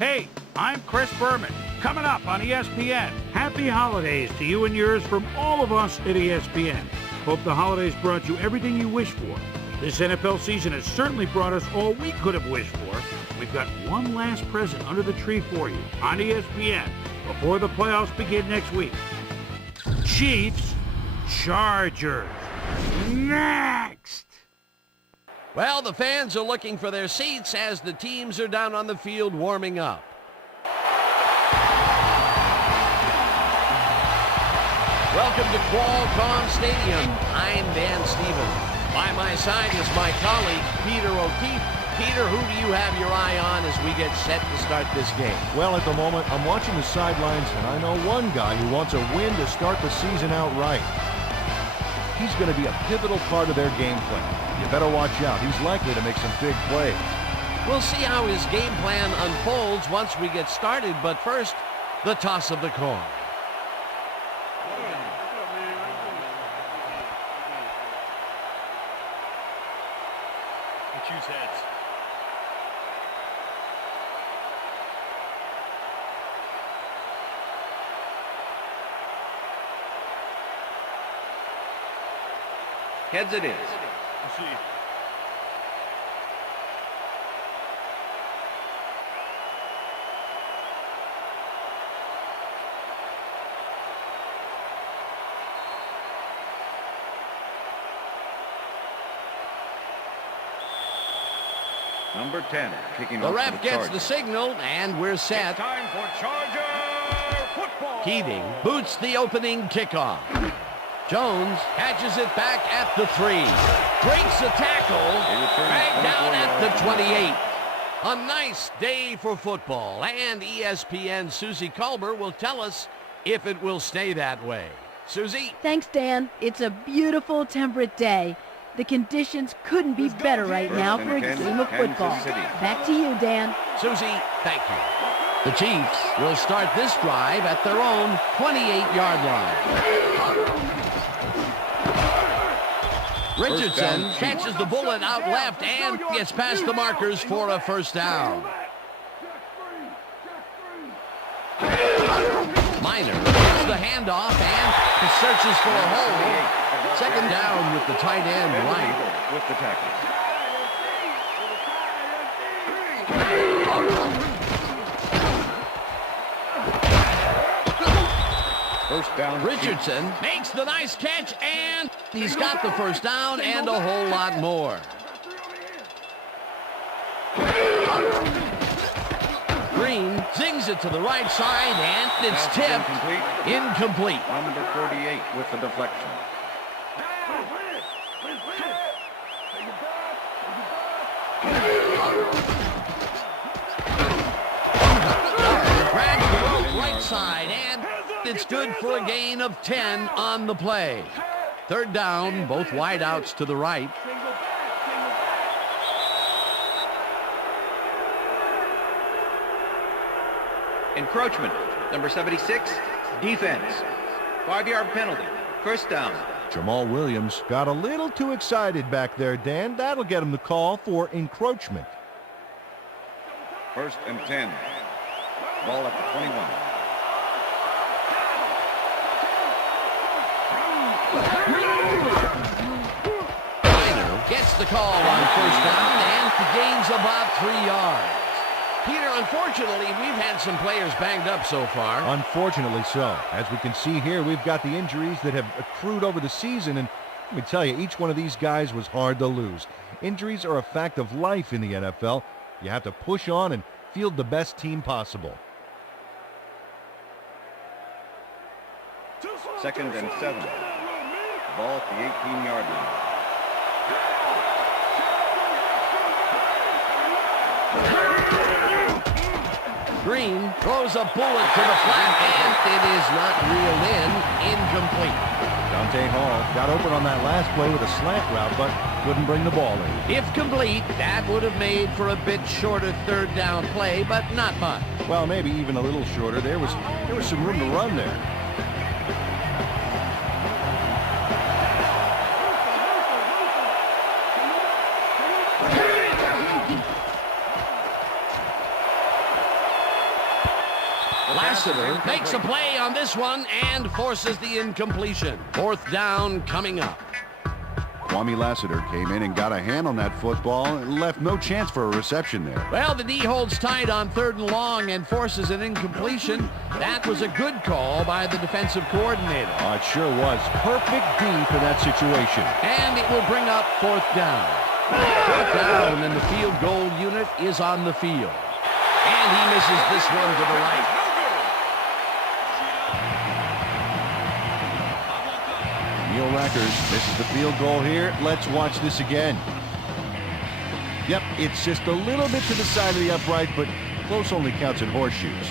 Hey, I'm Chris Berman. Coming up on ESPN. Happy holidays to you and yours from all of us at ESPN. Hope the holidays brought you everything you wish for. This NFL season has certainly brought us all we could have wished for. We've got one last present under the tree for you on ESPN before the playoffs begin next week. Chiefs, Chargers. Next! Well, the fans are looking for their seats as the teams are down on the field warming up. Welcome to Qualcomm Stadium. I'm Dan Stevens. By my side is my colleague, Peter O'Keefe. Peter, who do you have your eye on as we get set to start this game? Well, at the moment, I'm watching the sidelines, and I know one guy who wants a win to start the season out right. He's going to be a pivotal part of their game plan. You better watch out. He's likely to make some big plays. We'll see how his game plan unfolds once we get started, but first, the toss of the coin. Choose heads. Heads it is. We'll see. Number 10, kicking The off ref for the gets Chargers. the signal, and we're set. It's time for Charger football. Keating boots the opening kickoff. Jones catches it back at the 3. Breaks a tackle. Dragged down at the 28. A nice day for football, and ESPN's Susie Culber will tell us if it will stay that way. Susie? Thanks, Dan. It's a beautiful, temperate day. The conditions couldn't be better right now for a game of football. Back to you, Dan. Susie, thank you. The Chiefs will start this drive at their own 28-yard line. Richardson catches the bullet out left and gets past the markers for a first down. Minor gets the handoff and searches for a hole. Second down with the tight end right. With the tackle. First down. Richardson makes the nice catch, and he's got the first down and a whole lot more. Green zings it to the right side, and it's tipped. Incomplete. Number 48 with the deflection. Drags the rope right side, and it's good for a gain of 10 on the play. Third down, both wideouts to the right. Encroachment. Number 76, defense. 5-yard penalty. First down. Jamal Williams got a little too excited back there, Dan. That'll get him the call for encroachment. First and 10. Ball at the 21. Minor gets the call on first down and gains about 3 yards. Peter, unfortunately, we've had some players banged up so far. Unfortunately so. As we can see here, we've got the injuries that have accrued over the season, and let me tell you, each one of these guys was hard to lose. Injuries are a fact of life in the NFL. You have to push on and field the best team possible. Second and 7. Ball at the 18-yard line. Green throws a bullet to the flat, and it is not reeled in. Incomplete. Dante Hall got open on that last play with a slant route, but couldn't bring the ball in. If complete, that would have made for a bit shorter third down play, but not much. Well, maybe even a little shorter. There was some room to run there. Lassiter makes a play on this one and forces the incompletion. 4th down coming up. Kwame Lassiter came in and got a hand on that football and left no chance for a reception there. Well, the D holds tight on 3rd and long and forces an incompletion. That was a good call by the defensive coordinator. Oh, it sure was. Perfect D for that situation. And it will bring up 4th down. 4th down, and the field goal unit is on the field. And he misses this one to the right. Neil Rackers misses the field goal here. Let's watch this again. Yep, it's just a little bit to the side of the upright, but close only counts in horseshoes.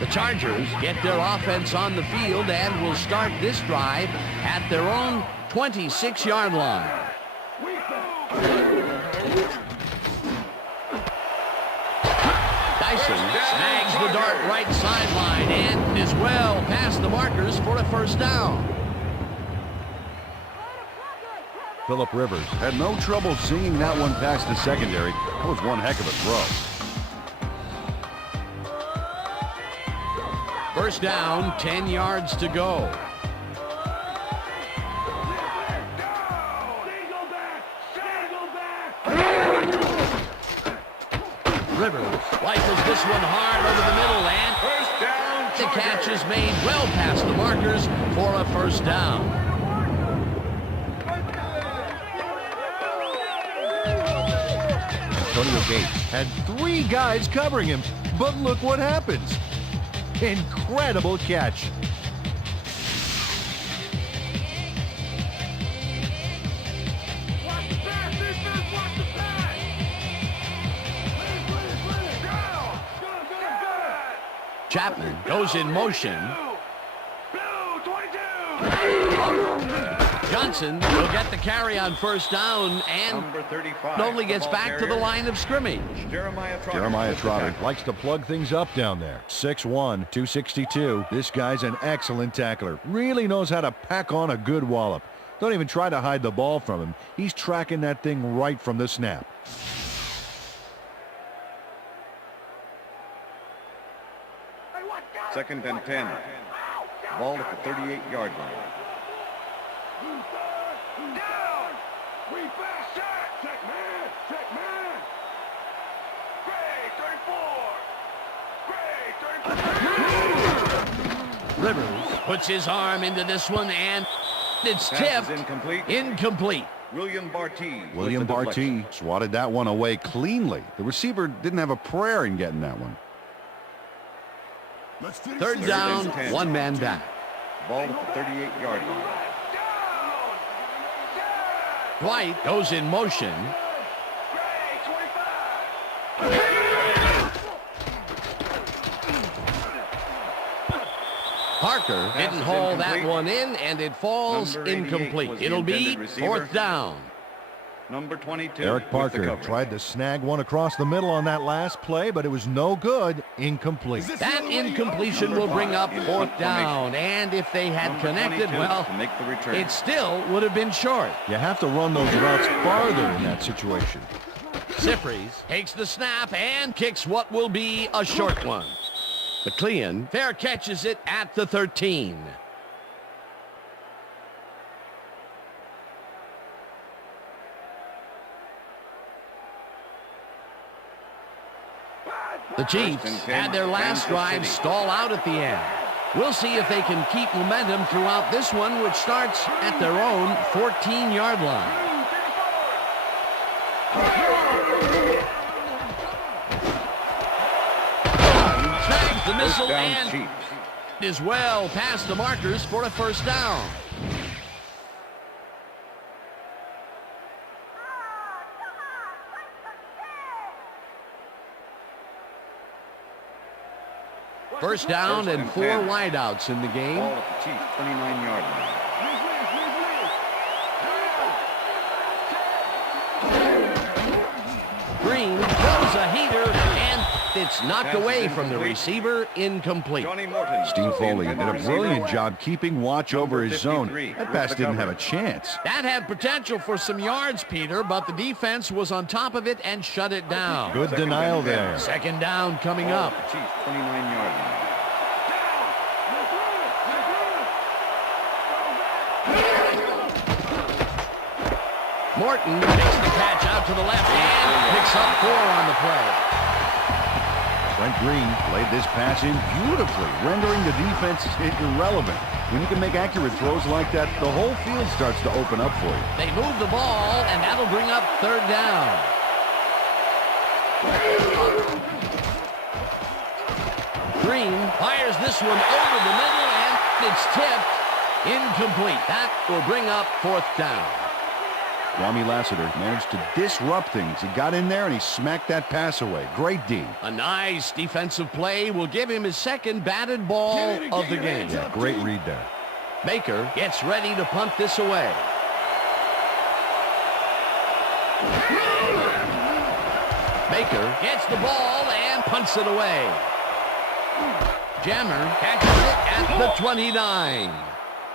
The Chargers get their offense on the field and will start this drive at their own 26-yard line. Dyson snags the dart right sideline and is well past the markers for a 1st down. Phillip Rivers Had no trouble seeing that one past the secondary. That was one heck of a throw. 1st down, 10 yards to go. Rivers rifles this one hard over the middle, and 1st down, the catch is made well past the markers for a 1st down. Antonio Gates had 3 guys covering him, but look what happens. Incredible catch. Chapman goes in motion. Johnson will get the carry on 1st down and Number 35. only gets back to the line of scrimmage. Jeremiah Trotter Likes to plug things up down there. 6'1", 262. This guy's an excellent tackler. Really knows how to pack on a good wallop. Don't even try to hide the ball from him. He's tracking that thing right from the snap. Second and 10. Ball at the 38-yard line. Rivers puts his arm into this one, and it's Pass tipped. is incomplete. Incomplete. William Barty. William Barty swatted that one away cleanly. The receiver didn't have a prayer in getting that one. 3rd down, 1 man back. Ball at the 38-yard line. Dwight goes in motion. Parker didn't haul that one in, and it falls Number 88 incomplete. was the It'll be intended receiver. 4th down. Number 22. Eric with the Parker coverage. tried to snag one across the middle on that last play, but it was no good. Incomplete. That incompletion will bring up 4th down, and if they had Number connected, 22 well, to make the return. it still would have been short. You have to run those routes farther in that situation. Sifries takes the snap and kicks what will be a short one. McLean fair catches it at the 13. The Chiefs had their last drive stall out at the end. We'll see if they can keep momentum throughout this one, which starts at their own 14-yard line. Snags the missile Down and Chiefs. is well past the markers for a 1st down. First down and 4 wideouts in the game. Ball at the Chiefs 29-yard line. Green throws a heater, and it's knocked away from the receiver, incomplete. Johnny Morton. Steve was the Foley did a intended brilliant receiver. job keeping watch over his zone. 53 That was pass the didn't have a coverage. chance. That had potential for some yards, Peter, but the defense was on top of it and shut it down. Good denial there. Second down coming up. Chiefs 29-yard line. Morton makes the catch out to the left and picks up 4 on the play. Brent Green played this pass in beautifully, rendering the defense irrelevant. When you can make accurate throws like that, the whole field starts to open up for you. They move the ball, and that'll bring up third down. Green fires this one over the middle, and it's tipped. Incomplete. That will bring up fourth down. Kwame Lassiter managed to disrupt things. He got in there and he smacked that pass away. Great D. A nice defensive play will give him his second batted ball of the game. Yeah, great read there. Baker gets ready to punt this away. Baker gets the ball and punts it away. Jammer catches it at the 29.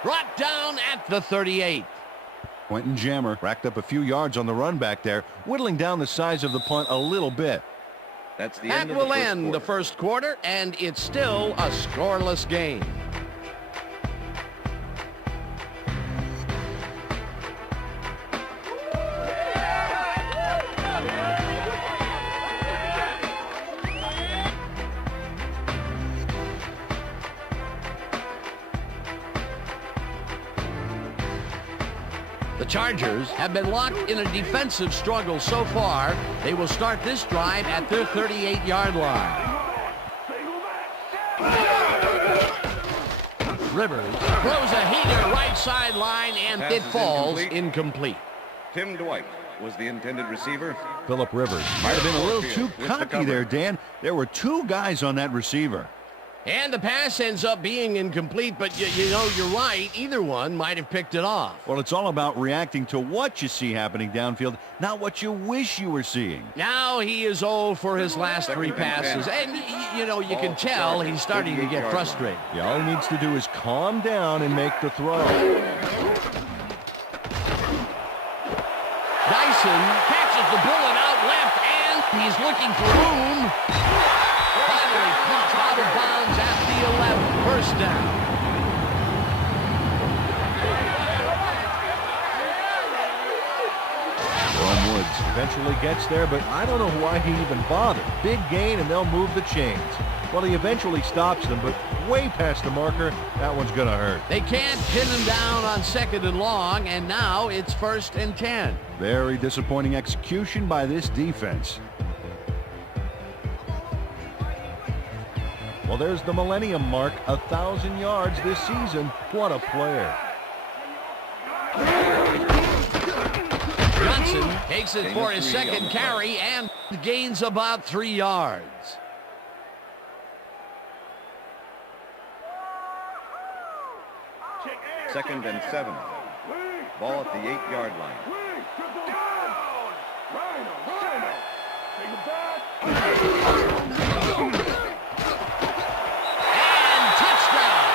Brought down at the 38. Quentin Jammer racked up a few yards on the run back there, whittling down the size of the punt a little bit. That's the That end of will the first end quarter. the first quarter, and it's still a scoreless game. The Chargers have been locked in a defensive struggle so far. They will start this drive at their 38-yard line. Rivers throws a heater right sideline, and Pass it is falls incomplete. incomplete. Tim Dwight was the intended receiver. Phillip Rivers. Might have been a little too With the cocky cover. there, Dan. There were two guys on that receiver. And the pass ends up being incomplete, but you know, you're right. Either one might have picked it off. Well, it's all about reacting to what you see happening downfield, not what you wish you were seeing. Now he is 0 for his last 3 passes. And, you know, you can tell he's starting to get frustrated. Yeah, all he needs to do is calm down and make the throw. Dyson catches the bullet out left, and he's looking for room. Finally punched out of bounds at the 11. First down. Rome Woods eventually gets there, but I don't know why he even bothered. Big gain, and they'll move the chains. Well, he eventually stops them, but way past the marker, that one's going to hurt. They can't pin him down on 2nd and long, and now it's 1st and 10. Very disappointing execution by this defense. Well, there's the millennium mark, 1,000 yards this season. What a player. Johnson takes it for his second carry and gains about 3 yards. Second and 7. Ball at the 8-yard line. And touchdown!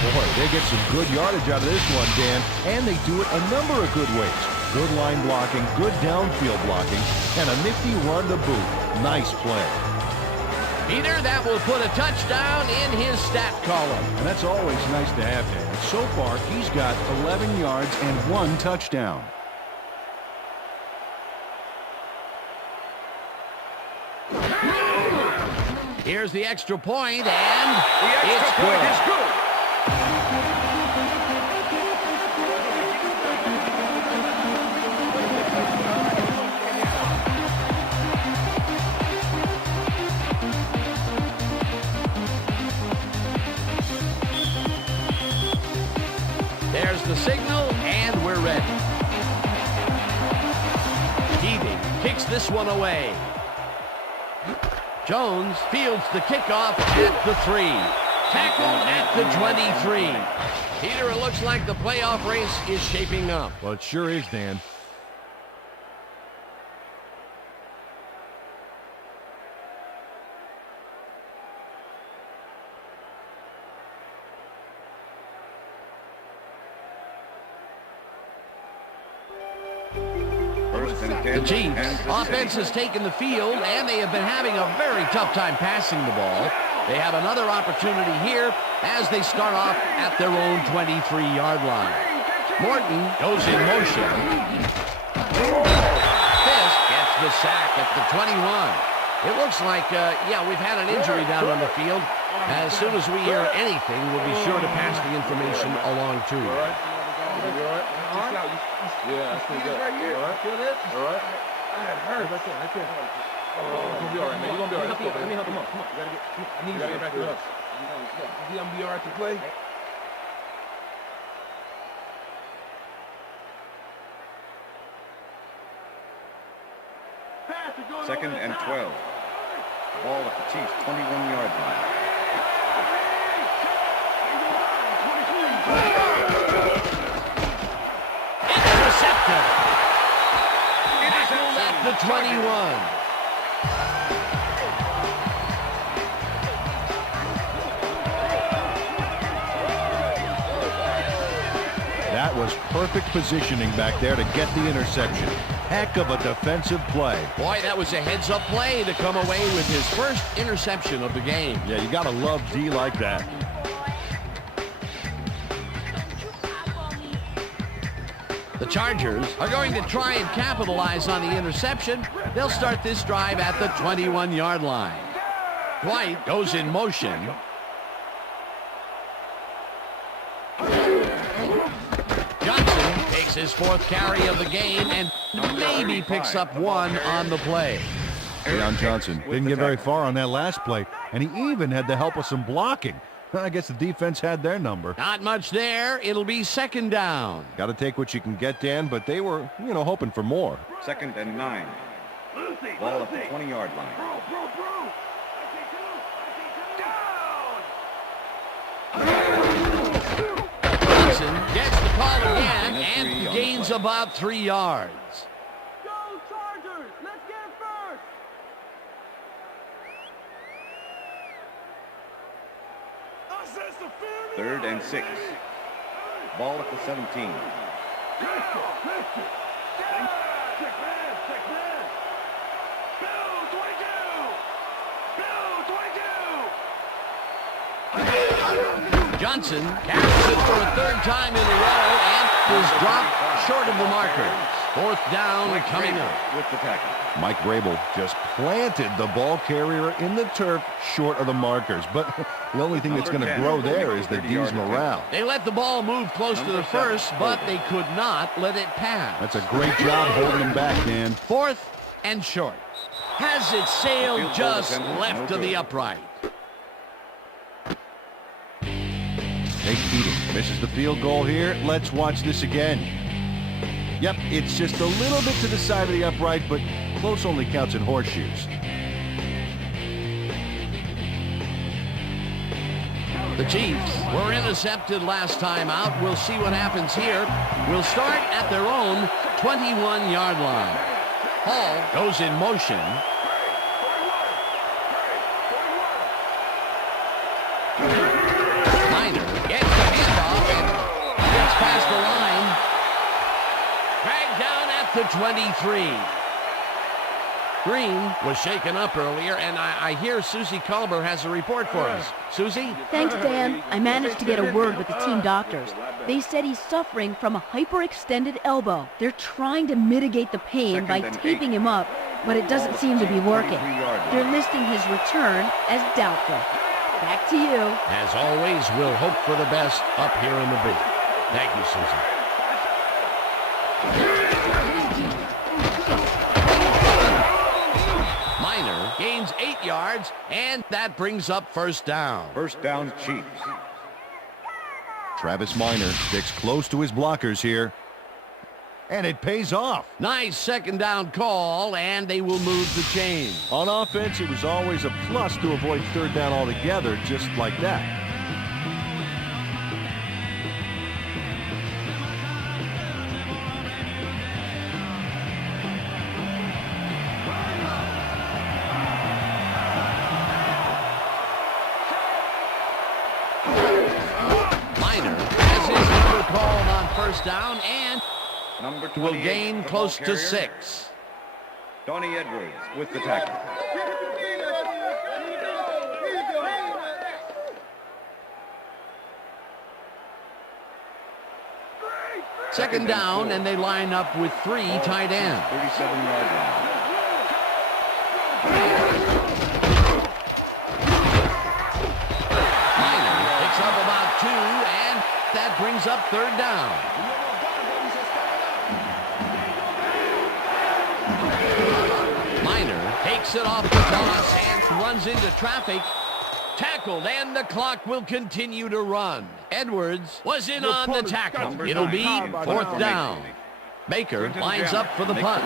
Boy, they get some good yardage out of this one, Dan, and they do it a number of good ways. Good line blocking, good downfield blocking, and a nifty run to boot. Nice play. Peter, that will put a touchdown in his stat column. And that's always nice to have, Dan. So far, he's got 11 yards and 1 touchdown. Here's the extra point, and The it's extra point good. is good. There's the signal, and we're ready. Keating kicks this one away. Jones fields the kickoff at the 3. Tackled at the 23. Peter, it looks like the playoff race is shaping up. Well, it sure is, Dan. The Chiefs offense has taken the field, and they have been having a very tough time passing the ball. They have another opportunity here as they start off at their own 23-yard line. Morton goes in motion. Fisk gets the sack at the 21. It looks like, yeah, we've had an injury down on the field. As soon as we hear anything, we'll be sure to pass the information along to you. Yeah, that's pretty good. All right. Feel this? All right. That hurts. Right there. You're gonna be all right, man. You're gonna be all right. Let me help him up. Come on. I need you to get back to us. You gonna be all right to play? Second and 12. Ball at the Chiefs' 21-yard line. Intercepted. Tackled at the 21. That was perfect positioning back there to get the interception. Heck of a defensive play. Boy, that was a heads-up play to come away with his first interception of the game. Yeah, you gotta love D like that. The Chargers are going to try and capitalize on the interception. They'll start this drive at the 21-yard line. White goes in motion. Johnson takes his 4th carry of the game and maybe picks up 1 on the play. Leon Johnson didn't get very far on that last play, and he even had the help of some blocking. I guess the defense had their number. Not much there. It'll be 2nd down. Got to take what you can get, Dan, but they were, hoping for more. Second and 9. Ball at the 20-yard line. Johnson gets the call again and gains about 3 yards. Go Chargers! Let's get it first! Third and 6. Ball at the 17. Johnson carries it for a 3rd time in a row and is dropped short of the markers. 4th down coming up. With the tackle. Mike Vrabel just planted the ball carrier in the turf short of the markers. But the only thing that's going to grow there is the D's morale. They let the ball move close to the 1st, but they could not let it pass. That's a great job holding them back, Dan. 4th and short. Has it sailed just left to the upright. Nate Keating misses the field goal here. Let's watch this again. Yep, it's just a little bit to the side of the upright, but close only counts in horseshoes. The Chiefs were intercepted last time out. We'll see what happens here. We'll start at their own 21-yard line. Hall goes in motion. Minor gets the handoff and gets past the line. Dragged down at the 23. Green was shaken up earlier, and I hear Susie Culber has a report for us. Susie? Thanks, Dan. I managed to get a word with the team doctors. They said he's suffering from a hyperextended elbow. They're trying to mitigate the pain by taping him up, but it doesn't seem to be working. They're listing his return as doubtful. Back to you. As always, we'll hope for the best up here in the booth. Thank you, Susie. Minor gains 8 yards, and that brings up 1st down. First down, Chiefs. Travis Minor sticks close to his blockers here. And it pays off. Nice second down call, and they will move the chain. On offense, it was always a plus to avoid third down altogether, just like that. First down, and Number will gain close to 6. Donnie Edwards with the tackle. Second down, and they line up with 3 tight ends. 37-yard line. Minor picks up about 2, and that brings up third down. Minor takes it off the toss and runs into traffic. Tackled, and the clock will continue to run. Edwards was in on the tackle. It'll be 4th down. Baker lines up for the punt.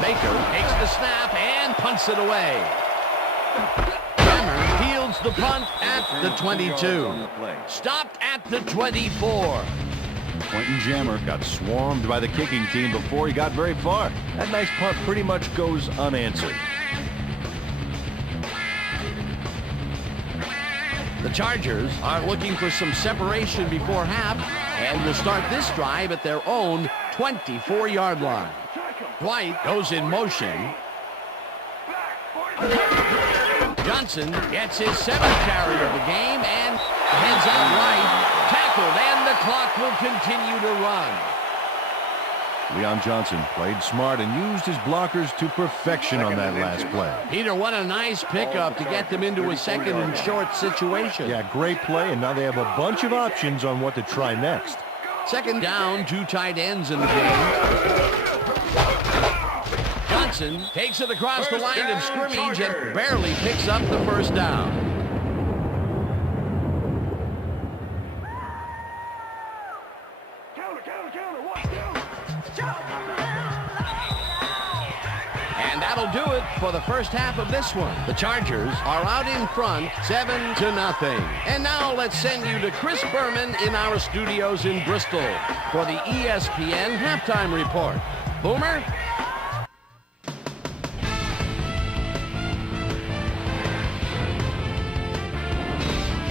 Baker takes the snap and punts it away. Jammer fields the punt at the 22. Stopped at the 24. Quentin Jammer got swarmed by the kicking team before he got very far. That nice punt pretty much goes unanswered. The Chargers are looking for some separation before half and will start this drive at their own 24-yard line. Dwight goes in motion. Johnson gets his 7th carry of the game and heads out right. Tackled, and the clock will continue to run. Leon Johnson played smart and used his blockers to perfection on that last play. Peter, what a nice pickup to get them into a second and short situation. Yeah, great play, and now they have a bunch of options on what to try next. Second down, 2 tight ends in the game. Johnson takes it across the line of scrimmage and barely picks up the first down. And that'll do it for the first half of this one. The Chargers are out in front, 7-0. And now let's send you to Chris Berman in our studios in Bristol for the ESPN halftime report. Boomer?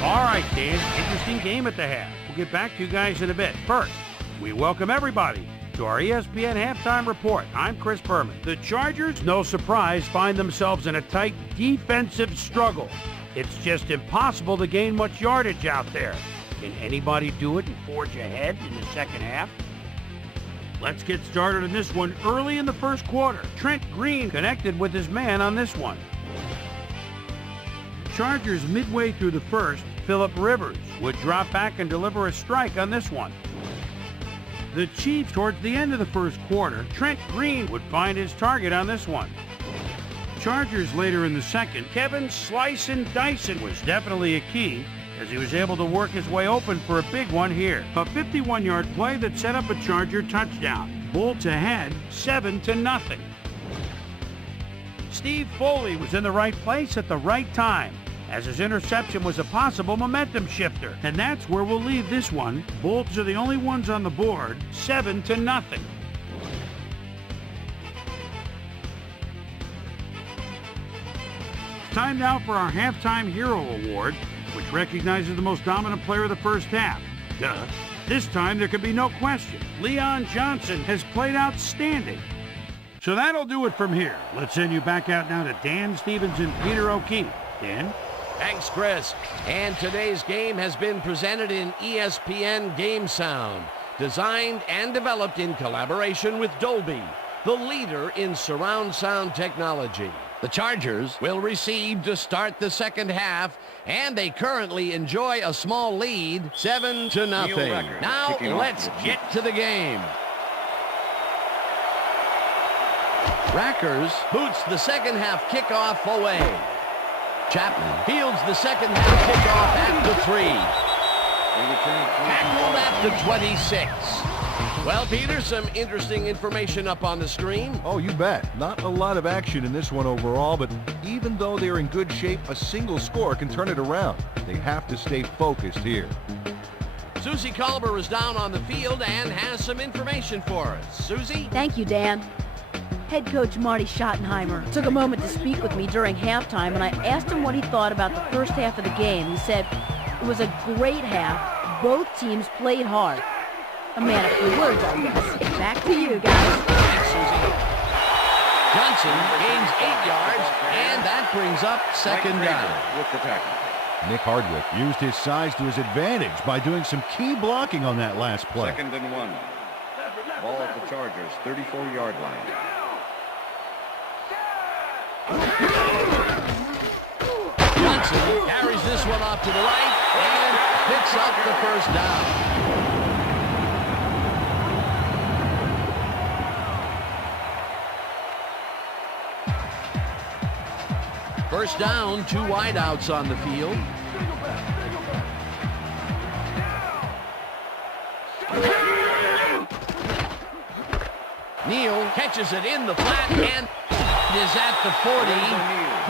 All right, Dan, interesting game at the half. We'll get back to you guys in a bit. First, we welcome everybody to our ESPN halftime report. I'm Chris Berman. The Chargers, no surprise, find themselves in a tight defensive struggle. It's just impossible to gain much yardage out there. Can anybody do it and forge ahead in the second half? Let's get started on this one early in the first quarter. Trent Green connected with his man on this one. Chargers midway through the first, Phillip Rivers would drop back and deliver a strike on this one. The Chiefs, towards the end of the first quarter, Trent Green would find his target on this one. Chargers later in the second, Kevin Slice and Dyson was definitely a key as he was able to work his way open for a big one here. A 51-yard play that set up a Charger touchdown. Bolts ahead, 7-0. Steve Foley was in the right place at the right time, as his interception was a possible momentum shifter. And that's where we'll leave this one. Bolts are the only ones on the board, 7-0. Time now for our Halftime Hero Award, which recognizes the most dominant player of the first half. Duh. This time there can be no question. Leon Johnson has played outstanding. So that'll do it from here. Let's send you back out now to Dan Stevens and Peter O'Keefe. Dan? Thanks, Chris. And today's game has been presented in ESPN Game Sound, designed and developed in collaboration with Dolby, the leader in surround sound technology. The Chargers will receive to start the second half, and they currently enjoy a small lead, 7-0. Now let's get to the game. Rackers boots the second half kickoff away. Chapman fields the second half kickoff at the 3. Tackled at the 26. Well, Peter, some interesting information up on the screen. Oh, you bet. Not a lot of action in this one overall, but even though they're in good shape, a single score can turn it around. They have to stay focused here. Susie Colber is down on the field and has some information for us. Susie? Thank you, Dan. Head coach Marty Schottenheimer took a moment to speak with me during halftime, and I asked him what he thought about the first half of the game. He said, it was a great half. Both teams played hard. A man of few words, I guess. Back to you, guys. Thanks, Susie. Johnson gains 8 yards, and that brings up second down. With the tackle. Nick Hardwick used his size to his advantage by doing some key blocking on that last play. 2nd and 1. Ball at the Chargers, 34-yard line. Johnson carries this one off to the right and picks up the first down. First down, 2 wideouts on the field. Neal catches it in the flat and is at the 40,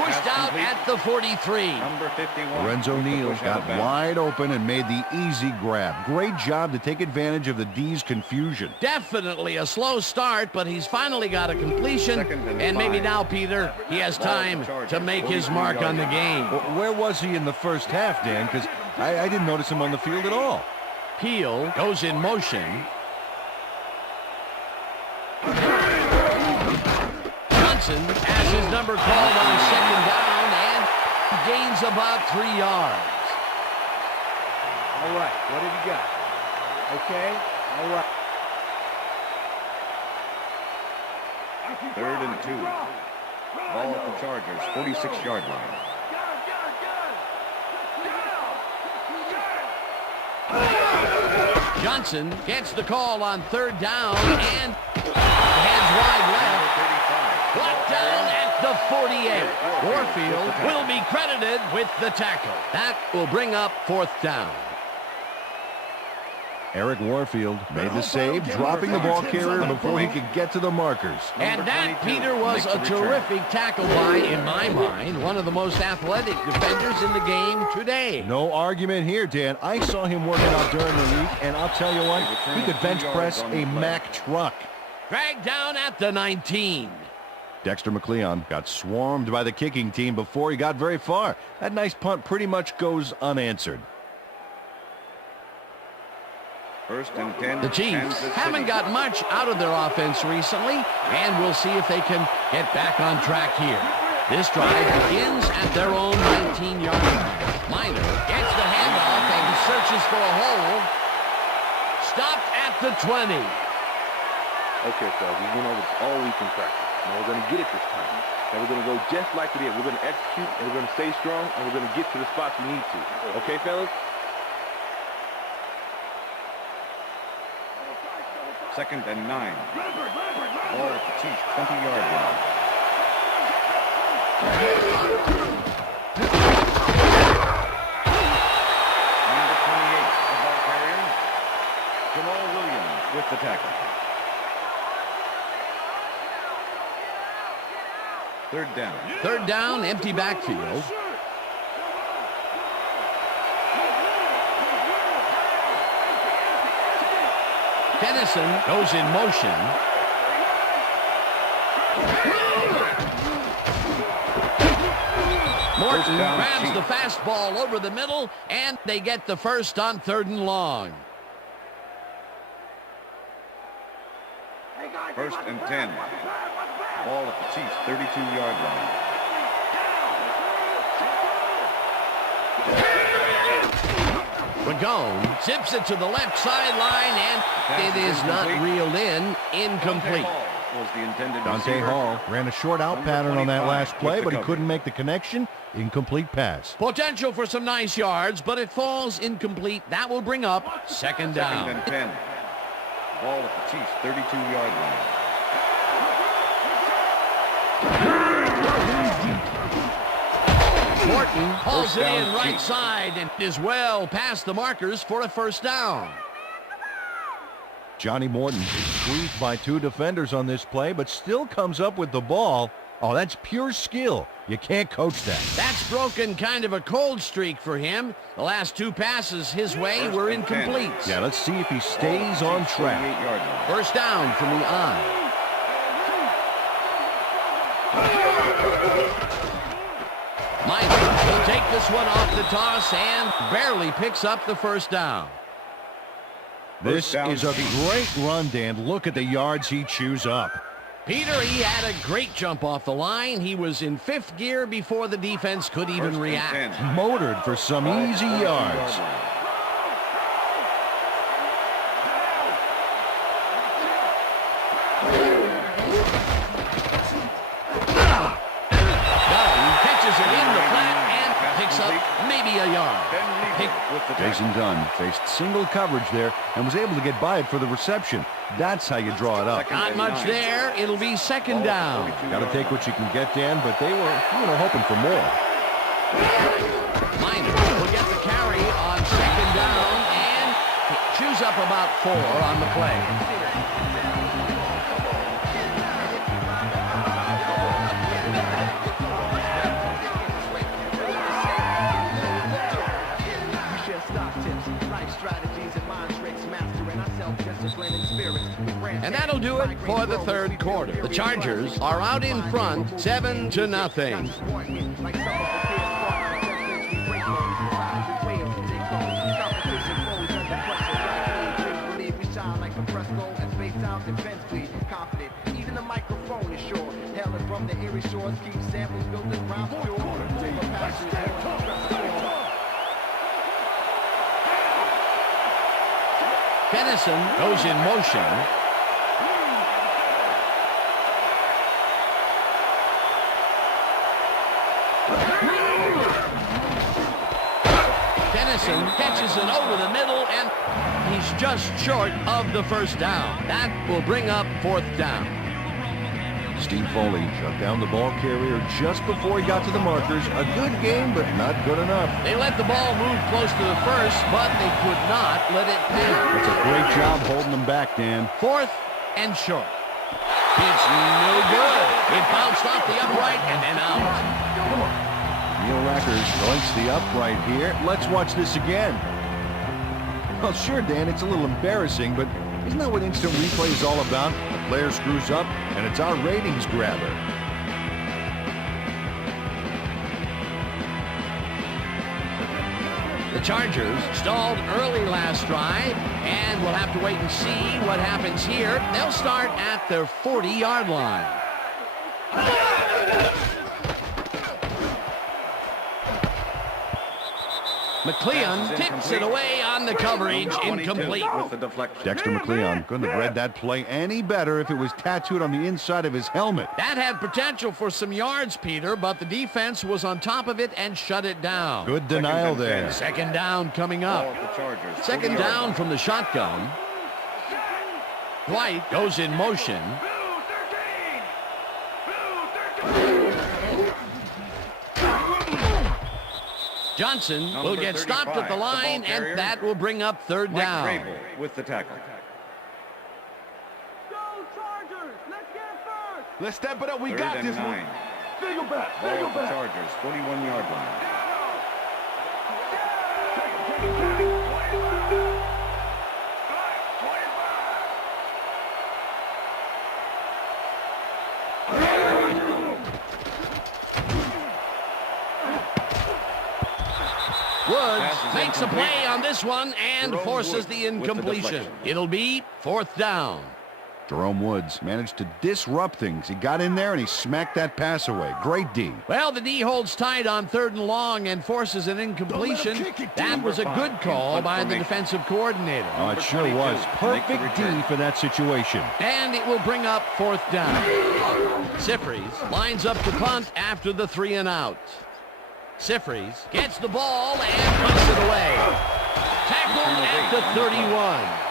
pushed out at the 43. Number 51. Lorenzo Neal got wide open and made the easy grab. Great job to take advantage of the D's confusion. Definitely a slow start, but he's finally got a completion, and maybe now, Peter, he has time to make his mark on the game. Well, where was he in the first half, Dan? Because I didn't notice him on the field at all. Peel goes in motion. Johnson has his number called on second down and gains about 3 yards. All right, what have you got? Okay, all right. 3rd and 2. Ball at the Chargers, 46-yard line. Johnson gets the call on third down and hands wide left. Blocked down at the 48. Warfield will be credited with the tackle. That will bring up 4th down. Eric Warfield made the save, dropping the ball carrier before he could get to the markers. And that, Peter, was a terrific tackle by, in my mind, one of the most athletic defenders in the game today. No argument here, Dan. I saw him working out during the week, and I'll tell you what, he could bench press a Mack truck. Dragged down at the 19. Dexter McLeon got swarmed by the kicking team before he got very far. That nice punt pretty much goes unanswered. 1st and 10. The Chiefs haven't got much out of their offense recently, and we'll see if they can get back on track here. This drive begins at their own 19-yard line. Miner gets the handoff and searches for a hole. Stopped at the 20. Okay, so we went over this all week in practice. Now we're going to get it this time. And we're going to go just like we did. We're going to execute, and we're going to stay strong, and we're going to get to the spots we need to. Okay, fellas? 2nd and 9. Ball at the Chiefs, 20-yard line. Number 28, the ball carrier. Jamal Williams with the tackle. 3rd down. 3rd down, empty backfield. Dennison goes in motion. Morton grabs the fastball over the middle, and they get the first on 3rd and long. 1st and 10. Ball at the Chiefs, 32-yard line. Ragone zips it to the left sideline, and it is not reeled in. Incomplete. was the intended Dante receiver. Hall ran a short out Number pattern on that 25 last play, with the but he coverage. couldn't make the connection. Incomplete pass. Potential for some nice yards, but it falls incomplete. That will bring up second down. Second and 10. Ball at the Chiefs' 32-yard line. Morton hauls First it down, in right Chiefs. side and is well past the markers for a first down. Johnny Morton is squeezed by two defenders on this play, but still comes up with the ball. Oh, that's pure skill. You can't coach that. That's broken kind of a cold streak for him. The last two passes his way were incomplete. Yeah, let's see if he stays on track. 28-yard line. First down from the eye. Minor will take this one off the toss and barely picks up the first down. This First down, is a Chiefs. great run, Dan. Look at the yards he chews up. Peter, he had a great jump off the line. He was in fifth gear before the defense could even First and react. 10. Motored for some Ball at easy 42-yard yards. line. Dunn catches it in the flat and picks up maybe a yard. Ben Lieber with the Jason Dunn faced single coverage there and was able to get by it for the reception. That's how you draw it up. Not much there. It'll be second down. Got to take what you can get, Dan, but they were, hoping for more. Minor will get the carry on second down and chews up about 4 on the play. And that'll do it for the third quarter. The Chargers are out in front, 7-0. Even the microphone is sure. Hailing from the eerie shores, keep samples built around pure. Dennison goes in motion. Dennison catches it over the middle, and he's just short of the first down. That will bring up fourth down. Steve Foley shut down the ball carrier just before he got to the markers. A good game, but not good enough. They let the ball move close to the first, but they could not let it pass. That's a great job holding them back, Dan. Fourth and short. It's no good. It bounced off the upright and then out. Neil Rackers joints the upright here. Let's watch this again. Well, sure, Dan, it's a little embarrassing, but isn't that what instant replay is all about? The player screws up, and it's our ratings grabber. The Chargers stalled early last drive, and we'll have to wait and see what happens here. They'll start at their 40-yard line. McLeon tips it away on the coverage, incomplete. With the deflection. Dexter McLeon couldn't have read that play any better if it was tattooed on the inside of his helmet. That had potential for some yards, Peter, but the defense was on top of it and shut it down. Good denial there. Second down coming Ball up. at the Chargers. Second 40-yard down line. from the shotgun. White goes in motion. Johnson will Number get stopped at 35, the the ball line, carrier. and that will bring up third Mike down. Vrabel with the tackle. Let's step it up. We Third got and this 9. one. Finger back. Ball Finger at the back. Chargers. 41-yard line. Woods Pass is makes a incomplete. play on this one and Jerome forces Woods the with the incompletion. deflection. It'll be fourth down. Jerome Woods managed to disrupt things. He got in there and he smacked that pass away. Great D. Well, the D holds tight on 3rd and long and forces an incompletion. That was a good call by the defensive coordinator. Oh, it sure was. Perfect D for that situation. And it will bring up 4th down. Sifries lines up to punt after the 3 and out. Sifries gets the ball and punts it away. Tackled at the 31.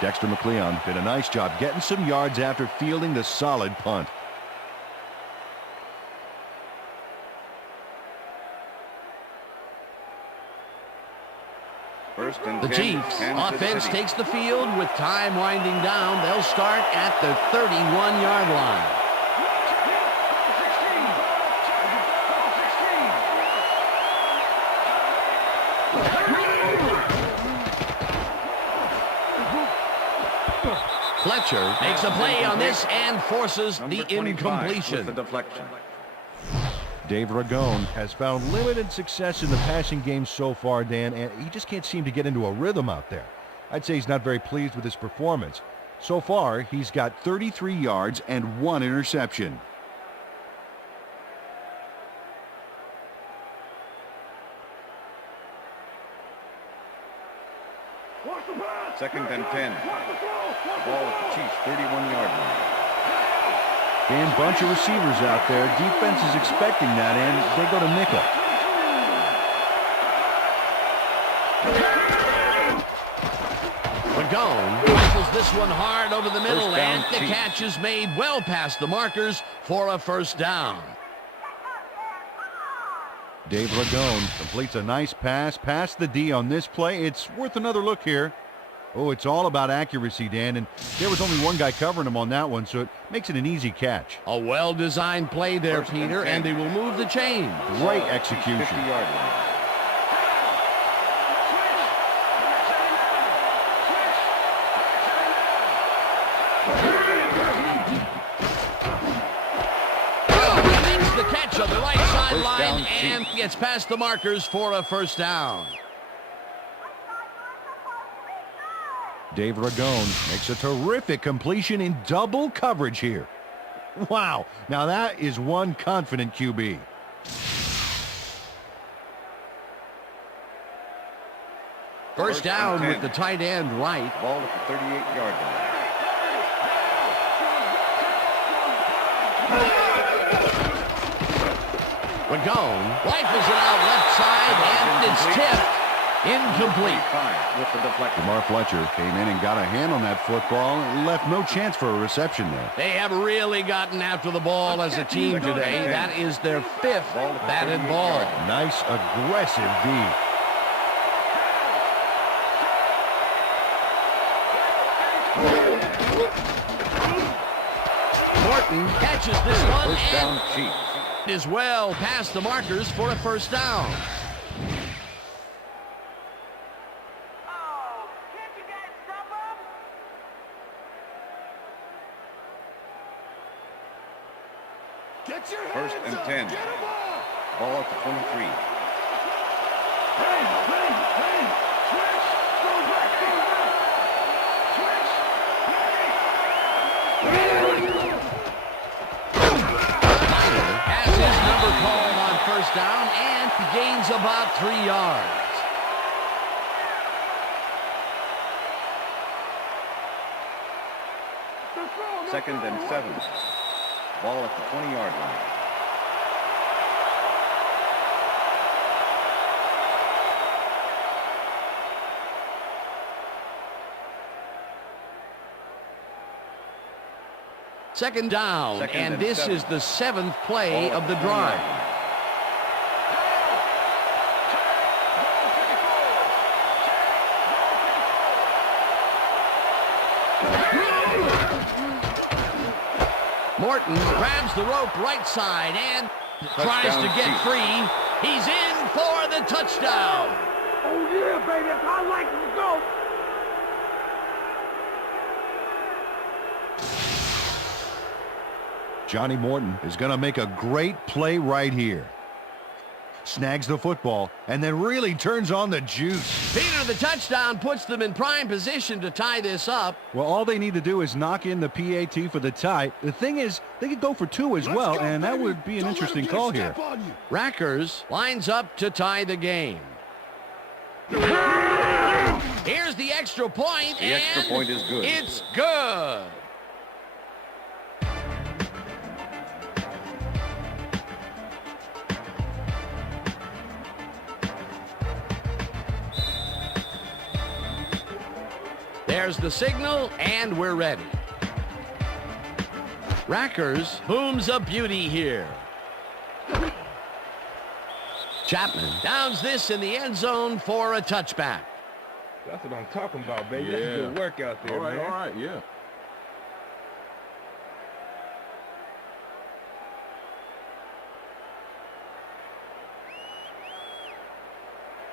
Dexter McLeon did a nice job getting some yards after fielding the solid punt. The Chiefs offense takes the field with time winding down. They'll start at the 31-yard line. Fletcher makes a play on this and forces the incompletion. The deflection. Dave Ragone has found limited success in the passing game so far, Dan, and he just can't seem to get into a rhythm out there. I'd say he's not very pleased with his performance. So far, he's got 33 yards and 1 interception. Second and 10. Ball at the Chiefs' 31-yard line. Dan, bunch of receivers out there. Defense is expecting that, and they go to nickel. Ragone rifles this one hard over the middle, and the catch is made well past the markers for a 1st down. Dave Ragone completes a nice pass past the D on this play. It's worth another look here. Oh, it's all about accuracy, Dan, and there was only one guy covering him on that one, so it makes it an easy catch. A well-designed play there, Peter, and they will move the chain. Great execution. 50-yard line. He makes the catch on the right sideline and gets past the markers for a 1st down. Dave Ragone makes a terrific completion in double coverage here. Wow, now that is one confident QB. First down with the tight end right. Ball at the 38-yard line. Ragone rifles it out left side, and it's tipped. Incomplete. With the deflection. Jamar Fletcher came in and got a hand on that football and left no chance for a reception there. They have really gotten after the ball as a team today. That is their 5th batted ball. Nice aggressive D. Morton catches this one First down, and Chiefs. is well past the markers for a 1st down. First and 10. Ball at the 23. Has his number called on 1st down and gains about 3 yards. Second and 7. Ball at the 20-yard line. Second down, and this is the 7th play of the drive. Morton grabs the rope right side and tries to get free. He's in for the touchdown. Oh, yeah, baby. I like to go. Johnny Morton is going to make a great play right here. snags the football, and then really turns on the juice. Peter, the touchdown puts them in prime position to tie this up. Well, all they need to do is knock in the PAT for the tie. The thing is, they could go for 2 as well, and that would be an interesting call here. Rackers lines up to tie the game. Here's the extra point, The extra point is good. It's good. There's the signal, and we're ready. Rackers booms a beauty here. Chapman downs this in the end zone for a touchback. That's what I'm talking about, baby. That's good work out there, man. All right, yeah.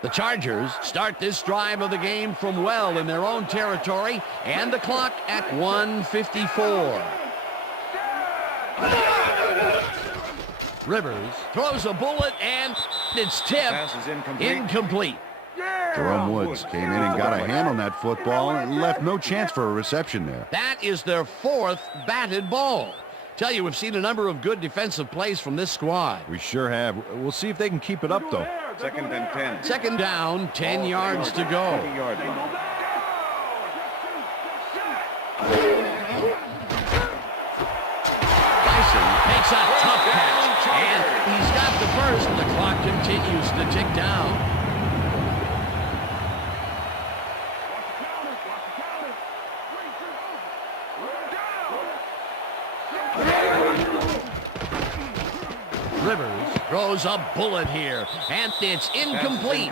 The Chargers start this drive of the game from well in their own territory, and the clock at 1:54. Rivers throws a bullet, and it's tipped. Pass is incomplete. Incomplete. Jerome Woods came in and got a hand on that football and left no chance for a reception there. That is their 4th batted ball. Tell you, we've seen a number of good defensive plays from this squad. We sure have. We'll see if they can keep it up, though. Second and 10. Second down, 10 yards to go. 20-yard line. Dyson makes a tough catch, and he's got the first, and the clock continues to tick down. Rivers throws a bullet here, and it's incomplete.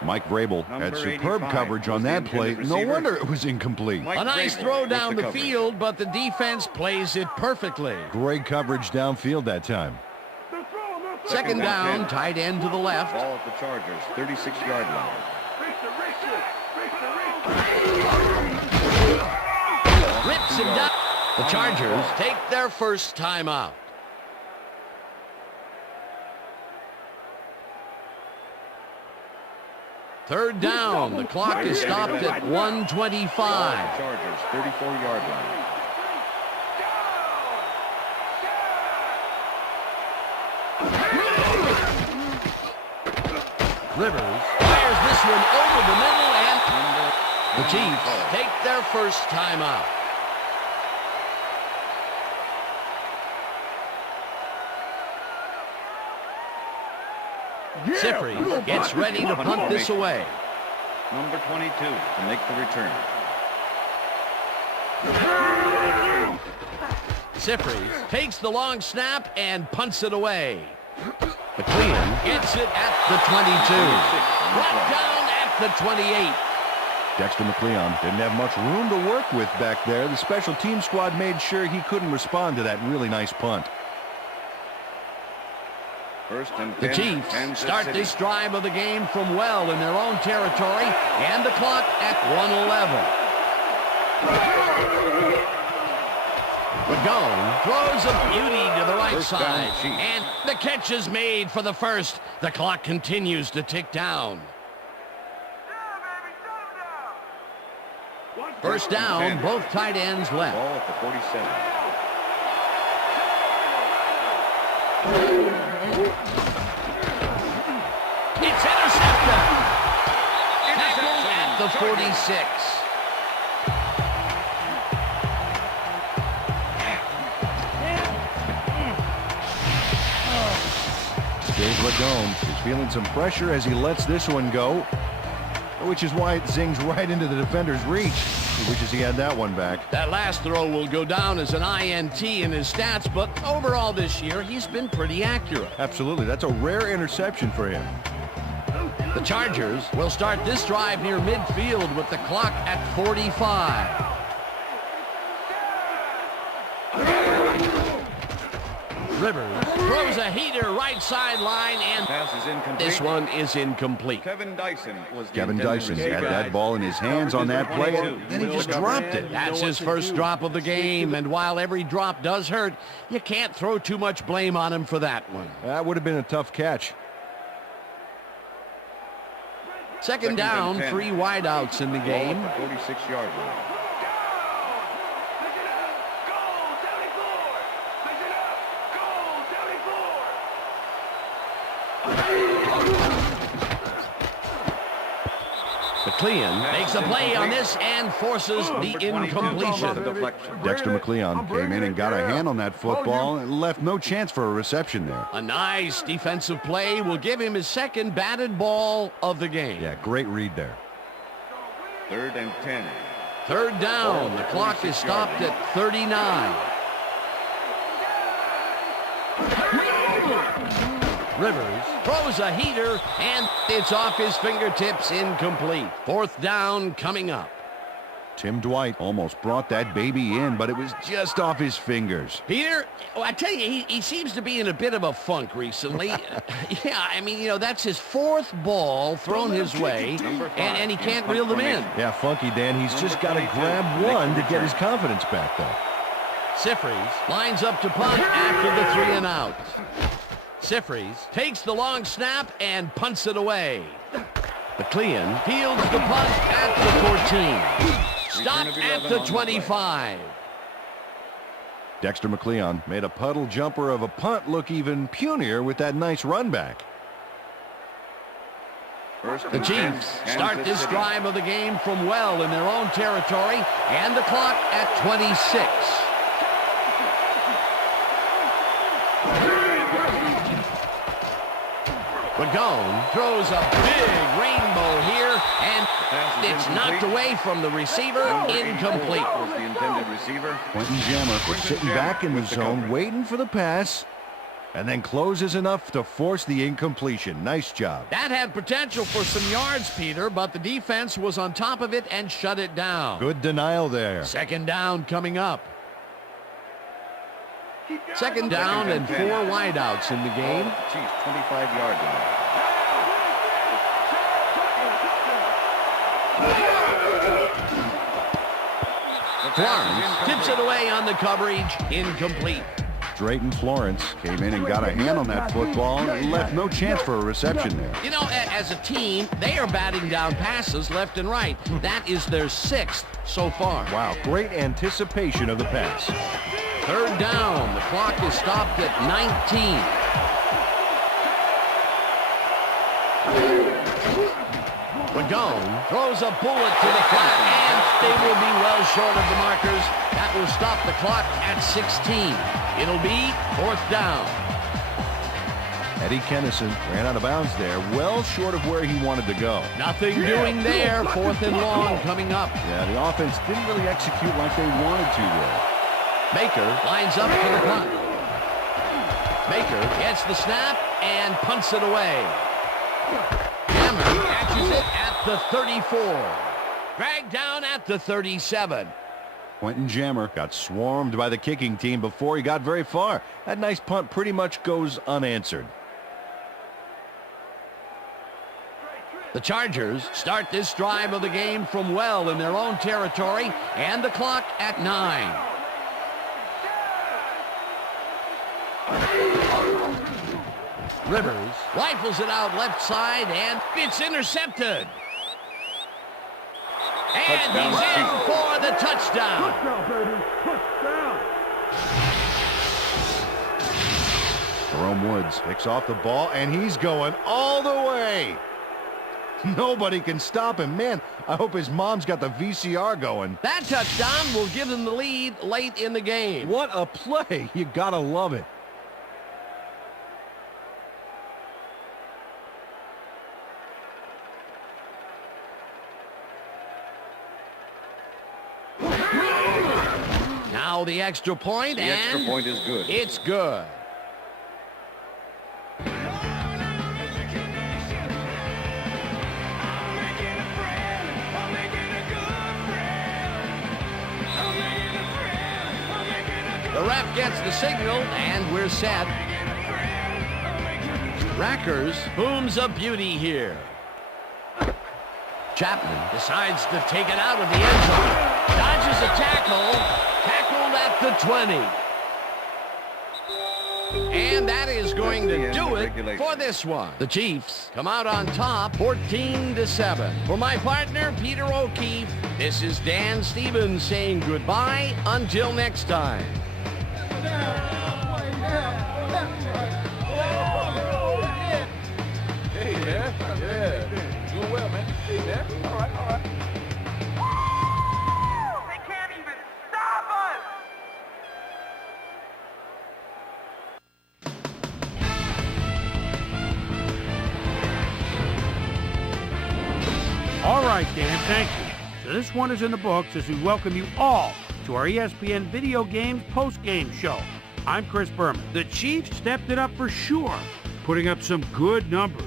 Mike Vrabel had superb coverage on that play. No wonder it was incomplete. A nice throw down the field, but the defense plays it perfectly. Great coverage downfield that time. Second down, tight end to the left. Ball at the Chargers, 36-yard line. Rips him down. The Chargers take their first timeout. Third down. The clock is stopped at 1:25. Chargers, 34-yard line. Rivers fires this one over the middle, and the Chiefs take their first timeout. Sifri gets ready to punt this away. Number 22 to make the return. Sifri takes the long snap and punts it away. McLean gets it at the 22. Brought down at the 28. Dexter McLeon didn't have much room to work with back there. The special team squad made sure he couldn't respond to that really nice punt. First and 10. The Chiefs start this drive of the game from well in their own territory, and the clock at 1:11. Magone throws a beauty to the right side, and the catch is made for the first. The clock continues to tick down. First down, both tight ends left. Ball at the 47. It's intercepted. Tackled at the 46. Dave Lagone is feeling some pressure as he lets this one go, which is why it zings right into the defender's reach. He wishes he had that one back. That last throw will go down as an INT in his stats, but overall this year, he's been pretty accurate. Absolutely. That's a rare interception for him. The Chargers will start this drive near midfield with the clock at 45. Rivers throws a heater right sideline, and Pass is incomplete. this one is incomplete. Kevin Dyson was the Kevin intended Dyson receiver. had that ball in his hands on that play, and then he just dropped it. That's his first drop of the game, and while every drop does hurt, you can't throw too much blame on him for that one. That would have been a tough catch. Second down, 3 wideouts in the game. 46-yard line. McLean makes a play on this and forces the incompletion. Dexter McLeon came in and got a hand on that football and left no chance for a reception there. A nice defensive play will give him his second batted ball of the game. Yeah, great read there. 3rd and 10. Third down. The clock is stopped at 39. Rivers throws a heater, and it's off his fingertips, incomplete. 4th down coming up. Tim Dwight almost brought that baby in, but it was just off his fingers. Peter, I tell you, he seems to be in a bit of a funk recently. Yeah, I mean, that's his 4th ball thrown his way, and he can't reel them in. Yeah, funky, Dan. He's just got to grab one to get his confidence back, though. Sifries lines up to punt after the 3 and out. Sifries takes the long snap and punts it away. McLean fields the punt at the 14. Stopped at the 25. Dexter McLeon made a puddle jumper of a punt look even punier with that nice run back. The Chiefs start this drive of the game from well in their own territory, and the clock at 26. Magone throws a big rainbow here, and it's knocked away from the receiver, incomplete. The intended receiver. Quentin Jammer sitting back in the zone, waiting for the pass, And then closes enough to force the incompletion. Nice job. That had potential for some yards, Peter, but the defense was on top of it and shut it down. Good denial there. Second down coming up. Second down and 4 wideouts in the game. Chiefs 25-yard line. Florence tips it away on the coverage, incomplete. Drayton Florence came in and got a hand on that football and left no chance for a reception there. You know, as a team, they are batting down passes left and right. That is their 6th so far. Wow, great anticipation of the pass. Third down. The clock is stopped at 19. Magone throws a bullet to the flat, and they will be well short of the markers. That will stop the clock at 16. It'll be 4th down. Eddie Kennison ran out of bounds there, well short of where he wanted to go. Nothing doing there. 4th and long coming up. Yeah, the offense didn't really execute like they wanted to there. Baker lines up for the punt. Baker gets the snap and punts it away. Hammer catches it at the 34. Dragged down at the 37. Quentin Jammer Got swarmed by the kicking team before he got very far. That nice punt pretty much goes unanswered. The Chargers start this drive of the game from well in their own territory, and the clock at 9. Rivers rifles it out left side, and it's intercepted. And he's in for the touchdown. Touchdown, baby. Touchdown. Jerome Woods picks off the ball, and he's going all the way. Nobody can stop him. Man, I hope his mom's got the VCR going. That touchdown will give them the lead late in the game. What a play. You gotta love it. Now the extra point, The and extra point is good. it's good. The ref gets the signal, and we're set. Rackers booms a beauty here. Chapman decides to take it out of the end zone. Dodges a tackle. Tackled at the 20. And that is going to do it for this one. The Chiefs come out on top 14-7. For my partner, Peter O'Keefe, this is Dan Stevens saying goodbye until next time. Hey, man. Yeah. Doing well, man. Hey, man. All right. They can't even stop us! All right, Dan, thank you. So this one is in the books as we welcome you all to our ESPN Video Games post-game show. I'm Chris Berman. The Chiefs stepped it up for sure, putting up some good numbers.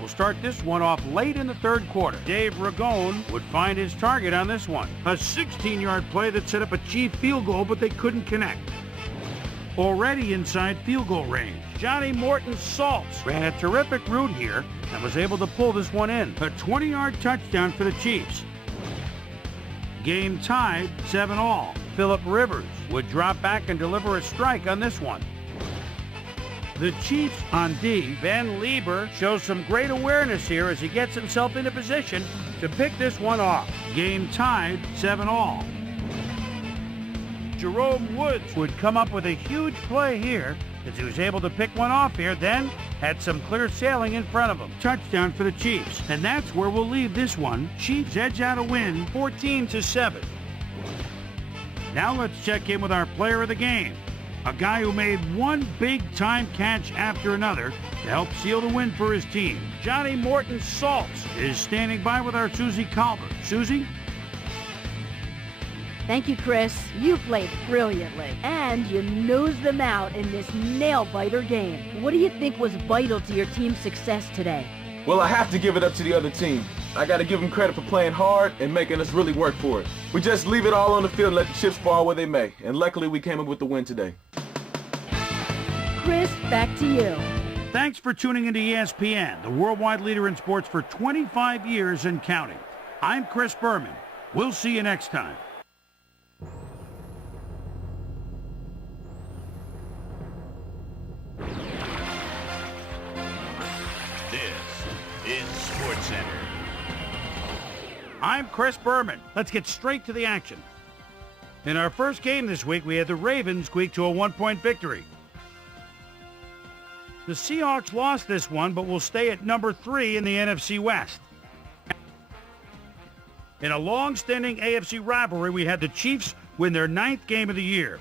We'll start this one off late in the third quarter. Dave Ragone would find his target on this one. A 16-yard play that set up a Chief field goal, but they couldn't connect. Already inside field goal range, Johnny Morton Saltz ran a terrific route here and was able to pull this one in. A 20-yard touchdown for the Chiefs. Game tied 7-all. Phillip Rivers would drop back and deliver a strike on this one. The Chiefs on D, Ben Lieber shows some great awareness here as he gets himself into position to pick this one off. Game tied 7-all. Jerome Woods would come up with a huge play here as he was able to pick one off here, then had some clear sailing in front of him. Touchdown for the Chiefs, and that's where we'll leave this one. Chiefs edge out a win 14-7. Now let's check in with our player of the game, a guy who made one big-time catch after another to help seal the win for his team. Johnny Morton Saltz is standing by with our Susie Colbert. Susie? Thank you, Chris. You played brilliantly. And you nosed them out in this nail-biter game. What do you think was vital to your team's success today? Well, I have to give it up to the other team. I got to give them credit for playing hard and making us really work for it. We just leave it all on the field and let the chips fall where they may. And luckily, we came up with the win today. Chris, back to you. Thanks for tuning into ESPN, the worldwide leader in sports for 25 years and counting. I'm Chris Berman. We'll see you next time. SportsCenter. I'm Chris Berman. Let's get straight to the action. In our first game this week, we had the Ravens squeak to a one-point victory. The Seahawks lost this one, but will stay at number 3 in the NFC West. In a long-standing AFC rivalry, we had the Chiefs win their 9th game of the year.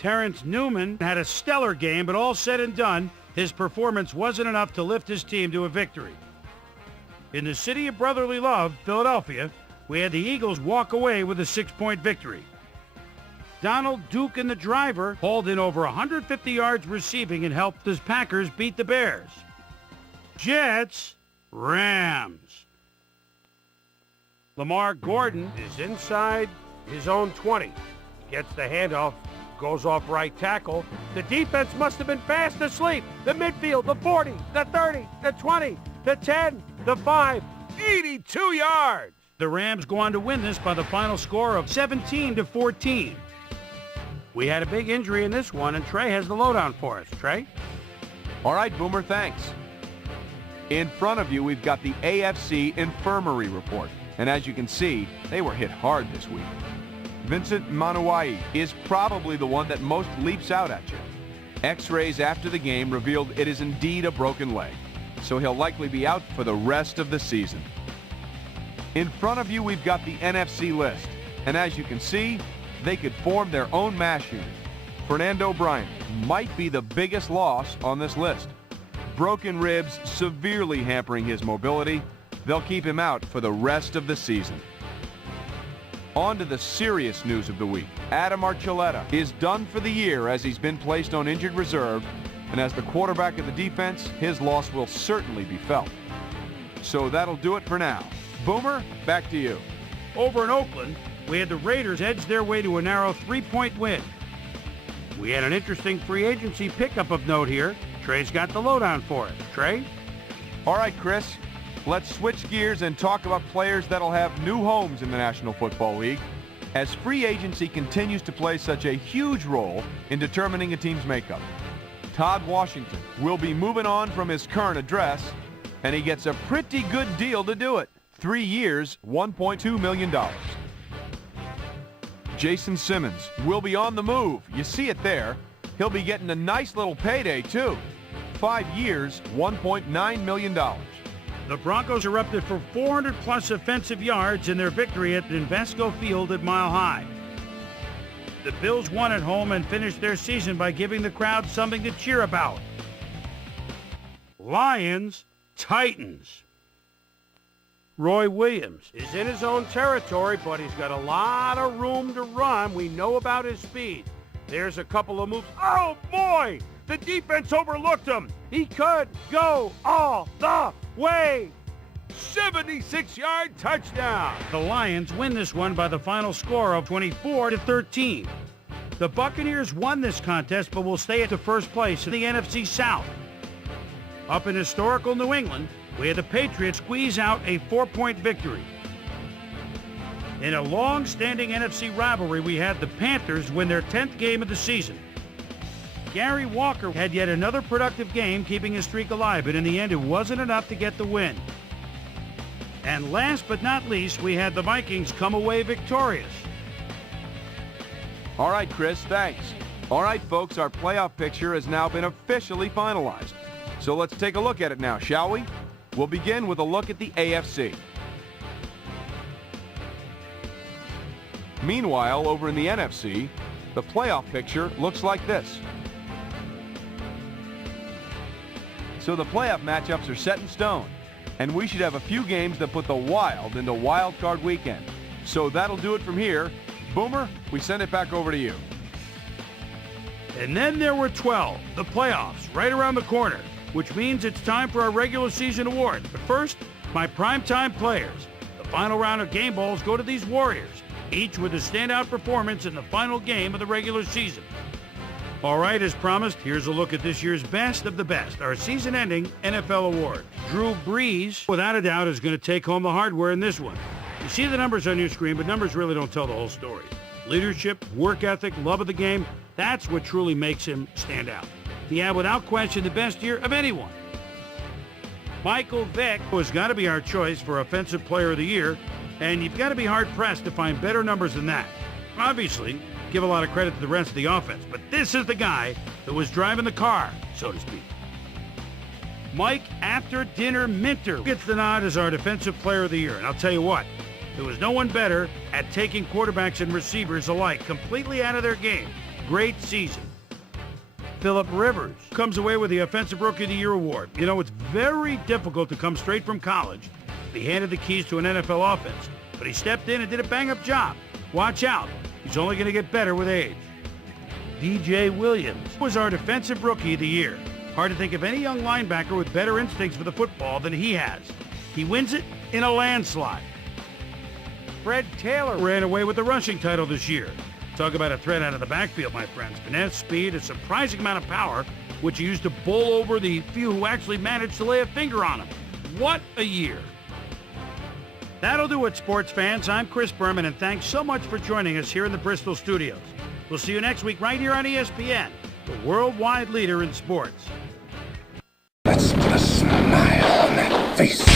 Terrence Newman had a stellar game, but all said and done, his performance wasn't enough to lift his team to a victory. In the city of brotherly love, Philadelphia, we had the Eagles walk away with a 6-point victory. Donald Duke and the driver hauled in over 150 yards receiving and helped the Packers beat the Bears. Jets, Rams. Lamar Gordon is inside his own 20. Gets the handoff. Goes off right tackle. The defense must have been fast asleep. The midfield, the 40, the 30, the 20, the 10, the 5, 82 yards. The Rams go on to win this by the final score of 17-14. We had a big injury in this one, and Trey has the lowdown for us. Trey? All right, Boomer, thanks. In front of you, we've got the AFC Infirmary Report. And as you can see, they were hit hard this week. Vincent Manuai is probably the one that most leaps out at you. X-rays after the game revealed it is indeed a broken leg, so he'll likely be out for the rest of the season. In front of you, we've got the NFC list, and as you can see, they could form their own mash unit. Fernando Bryant might be the biggest loss on this list. Broken ribs severely hampering his mobility. They'll keep him out for the rest of the season. On to the serious news of the week. Adam Archuleta is done for the year as he's been placed on injured reserve, and as the quarterback of the defense, his loss will certainly be felt. So that'll do it for now. Boomer, back to you. Over in Oakland, we had the Raiders edge their way to a narrow 3-point win. We had an interesting free agency pickup of note here. Trey's got the lowdown for it. Trey? All right, Chris. Let's switch gears and talk about players that'll have new homes in the National Football League. as free agency continues to play such a huge role in determining a team's makeup. Todd Washington will be moving on from his current address, and he gets a pretty good deal to do it. 3 years, $1.2 million. Jason Simmons will be on the move. You see it there. He'll be getting a nice little payday, too. 5 years, $1.9 million. The Broncos erupted for 400-plus offensive yards in their victory at Invesco Field at Mile High. The Bills won at home and finished their season by giving the crowd something to cheer about. Lions, Titans. Roy Williams is in his own territory, but he's got a lot of room to run. We know about his speed. There's a couple of moves. Oh, boy! The defense overlooked him. He could go all the way. 76-yard touchdown. The Lions win this one by the final score of 24-13. The Buccaneers won this contest, but will stay at the first place in the NFC South. Up in historical New England, we had the Patriots squeeze out a 4-point victory. In a long-standing NFC rivalry, we had the Panthers win their 10th game of the season. Gary Walker had yet another productive game, keeping his streak alive, but in the end, it wasn't enough to get the win. And last but not least, we had the Vikings come away victorious. All right, Chris, thanks. All right, folks, our playoff picture has now been officially finalized. So let's take a look at it now, shall we? We'll begin with a look at the AFC. Meanwhile, over in the NFC, the playoff picture looks like this. So the playoff matchups are set in stone, and we should have a few games that put the Wild into Wild Card Weekend. So that'll do it from here. Boomer, we send it back over to you. And then there were 12, the playoffs, right around the corner, which means it's time for our regular season awards. But first, my primetime players. The final round of game balls go to these Warriors, each with a standout performance in the final game of the regular season. All right, as promised, here's a look at this year's best of the best, our season-ending NFL award. Drew Brees, without a doubt, is going to take home the hardware in this one. You see the numbers on your screen, but numbers really don't tell the whole story. Leadership, work ethic, love of the game, that's what truly makes him stand out. He had, without question, the best year of anyone. Michael Vick has got to be our choice for Offensive Player of the Year, and you've got to be hard-pressed to find better numbers than that. Obviously, give a lot of credit to the rest of the offense, but this is the guy that was driving the car, so to speak. Mike After Dinner Minter gets the nod as our Defensive Player of the Year, and I'll tell you what, there was no one better at taking quarterbacks and receivers alike completely out of their game. Great season. Phillip Rivers comes away with the Offensive Rookie of the Year award. You know, it's very difficult to come straight from college, be handed the keys to an NFL offense, but he stepped in and did a bang-up job. Watch out. He's only going to get better with age. DJ Williams was our Defensive Rookie of the Year. Hard to think of any young linebacker with better instincts for the football than he has. He wins it in a landslide. Fred Taylor ran away with the rushing title this year. Talk about a threat out of the backfield, my friends. Finesse, speed, a surprising amount of power, which he used to bowl over the few who actually managed to lay a finger on him. What a year. That'll do it, sports fans. I'm Chris Berman, and thanks so much for joining us here in the Bristol studios. We'll see you next week right here on ESPN, the worldwide leader in sports. Let's put a smile on that face.